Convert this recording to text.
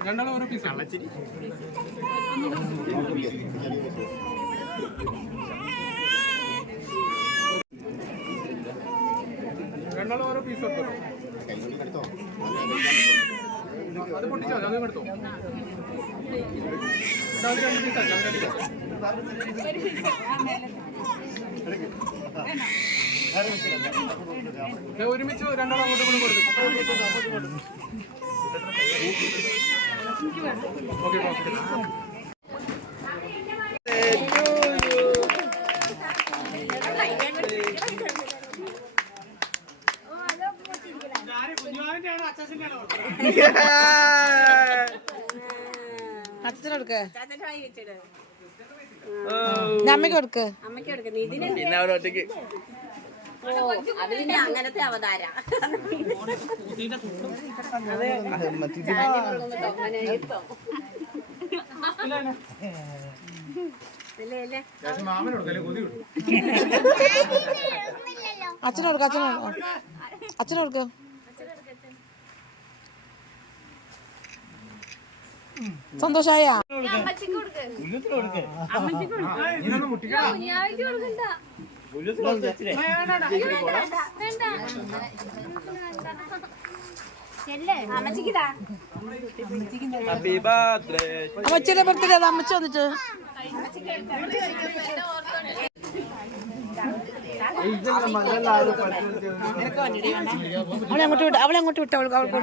രണ്ടാളും ഓരോ പീസ് രണ്ടാളും ഓരോ പീസ് എടുത്തോ അത് പൊട്ടിച്ചോ? അത് എടുത്തോ? രണ്ട് പീസാ ദേ, ഒരുമിച്ച് രണ്ടാളും അങ്ങോട്ട് ഇങ്ങോട്ടും കൊടുക്കും. ഓക്കെ അച്ഛന് കൊടുക്ക്. അമ്മയ്ക്ക് കൊടുക്ക്. അമ്മയ്ക്ക് ഇതിനുണ്ട് ഓ അത് പിന്നെ അങ്ങനത്തെ അവതാര മാമനോട് കൊതി വിടും അച്ഛന് കൊടുക്ക് കൊടുക്ക് അമ്മച്ചിയുടെ ബർത്ത്ഡേ അത് അമ്മച്ചി വന്നിട്ട്. അവളെ അങ്ങോട്ട് വിട്ടു അവളെ അങ്ങോട്ട് വിട്ടു അവൾക്ക് അവൾക്ക്.